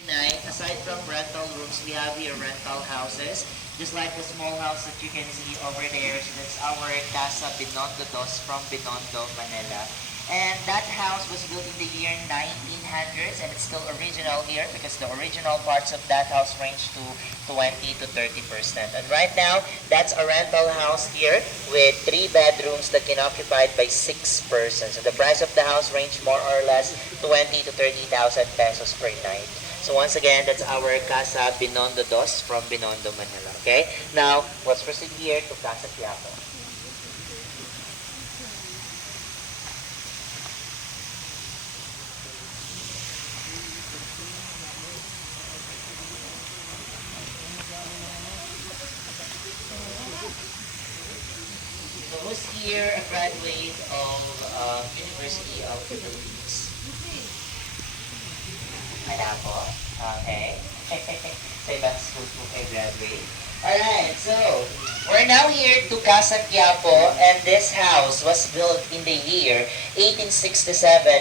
Night, aside from rental rooms, we have here rental houses. Just like the small house that you can see over there. So that's our Casa Binondo Dos from Binondo, Manila. And that house was built in the year 1900s and it's still original here because the original parts of that house range to 20 to 30%. And right now, that's a rental house here with 3 bedrooms that can occupied by 6 persons. And the price of the house range more or less 20 to 30,000 pesos per night. So once again, that's our Casa Binondo Dos from Binondo, Manila. Okay? Now, let's proceed here to Casa Quiapo. So who's here a graduate of University of the Philippines? Wala po. Okay. Sa ibang school po kayo graduate. Alright, so we're now here to Casa Quiapo, and this house was built in the year 1867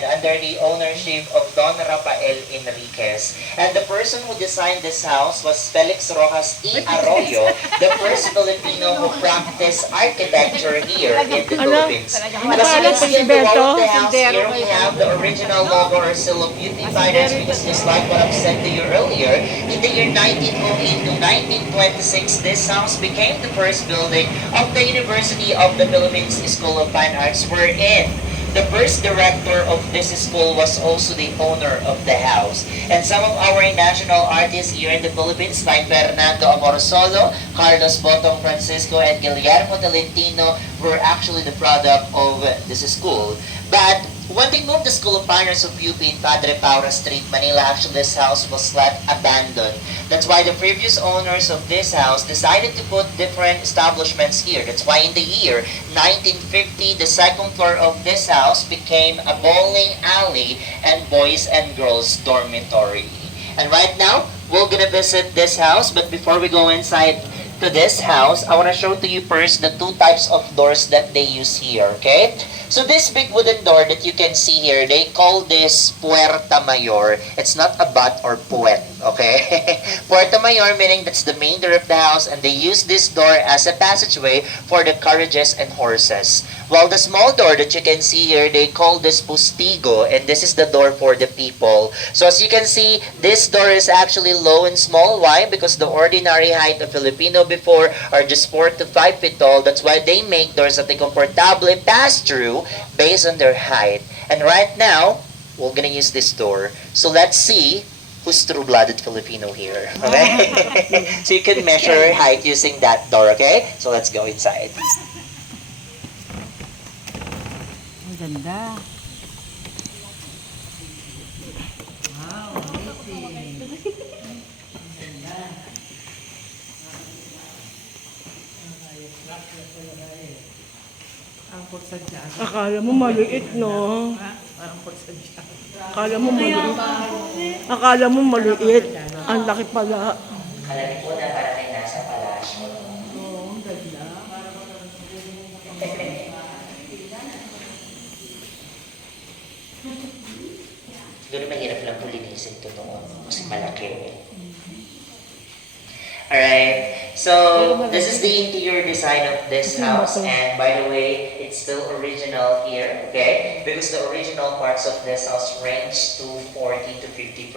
under the ownership of Don Rafael Enriquez. And the person who designed this house was Felix Rojas Y. Arroyo, the first Filipino who practiced architecture here in the Philippines. As you can see on the wall of the house here, we have the original logo or seal of beauty fighters, because just like what I've said to you earlier, in the year 1908 to 1926, this house became the first building of the University of the Philippines School of Fine Arts, wherein the first director of this school was also the owner of the house. And some of our national artists here in the Philippines, like Fernando Amorsolo, Carlos Botong Francisco, and Guillermo Tolentino, were actually the product of this school. But when they moved the School of Fine Arts of UP in Padre Paura Street, Manila, actually this house was left abandoned. That's why the previous owners of this house decided to put different establishments here. That's why in the year 1950, the second floor of this house became a bowling alley and boys and girls dormitory. And right now, we're gonna visit this house, but before we go inside to this house, I want to show to you first the two types of doors that they use here, okay? So this big wooden door that you can see here, they call this Puerta Mayor. It's not a but or puwet, okay? Puerta Mayor meaning that's the main door of the house, and they use this door as a passageway for the carriages and horses. While the small door that you can see here, they call this Postigo, and this is the door for the people. So as you can see, this door is actually low and small. Why? Because the ordinary height of Filipino before are just 4 to 5 feet tall. That's why they make doors that they comfortably pass through based on their height. And right now, we're gonna use this door. So let's see who's true-blooded Filipino here. Okay? So you can measure height using that door, okay? So let's go inside. Ang ganda. Wow, amazing. Akala mo maliit, no? Akala mo maliit. Akala mo maliit. Ang laki pala. Alam po na para kayo nasa palasyo. Oo, ang ganda. Siguro mahirap lang po linisin ito noon kasi malaki. Alright, so this is the interior design of this house, and by the way, it's still original here, okay? Because the original parts of this house range to 40 to 50%.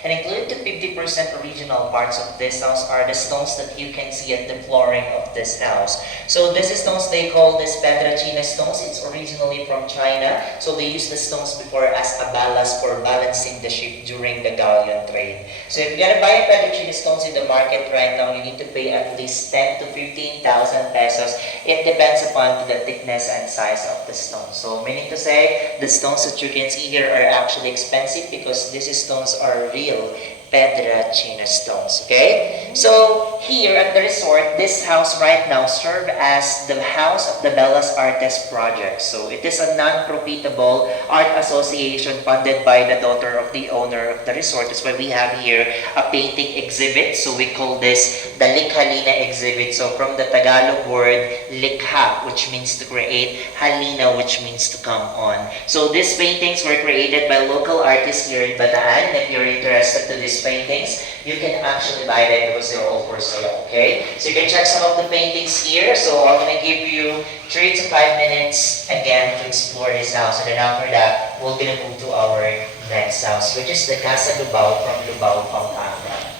And included to 50% original parts of this house are the stones that you can see at the flooring of this house. So these stones, they call this Petrachina stones. It's originally from China. So they use the stones before as a ballast for balancing the ship during the galleon trade. So if you're gonna buy a Petrachina stones in the market right now, you need to pay at least 10 to 15,000 pesos. It depends upon the thickness and size of the stone. So meaning to say, the stones that you can see here are actually expensive because these stones are real Pedra China stones. Okay? So here at the resort, this house right now serve as the house of the Bellas Artes project. So it is a non-profitable art association funded by the daughter of the owner of the resort. That's why we have here a painting exhibit. So we call this the Likhalina exhibit. So from the Tagalog word likha, which means to create, halina, which means to come on. So these paintings were created by local artists here in Bataan. If you're interested to these paintings, you can actually buy them because they're all for sale, okay? So you can check some of the paintings here. So I'm gonna give you 3 to 5 minutes again to explore this house. And then after that, we're gonna move to our next house, which is the Casa Lubao from Lubao, Pampanga.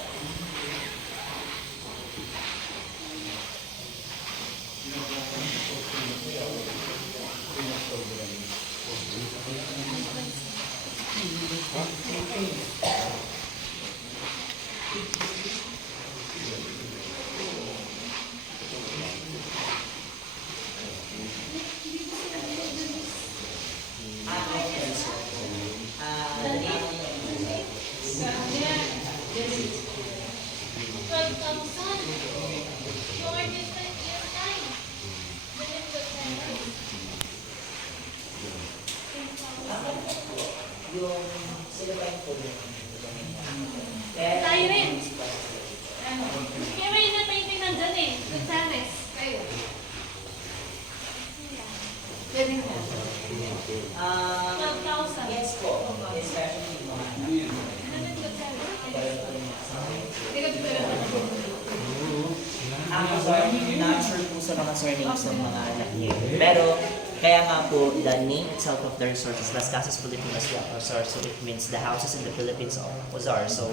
Yung sila ba yung tuloy? Tayo rin. Kaya may na painting nandyan eh. Gonzales. Kayo. Pwede mo. 12,000. Yes po. Especially yung mga sorry, not sure po sa mga surnames ng mga anak niyo. Pero, kaya nga po, the name itself of the resort is Las Casas Filipinas Resort. So it means the houses in the Philippines are So,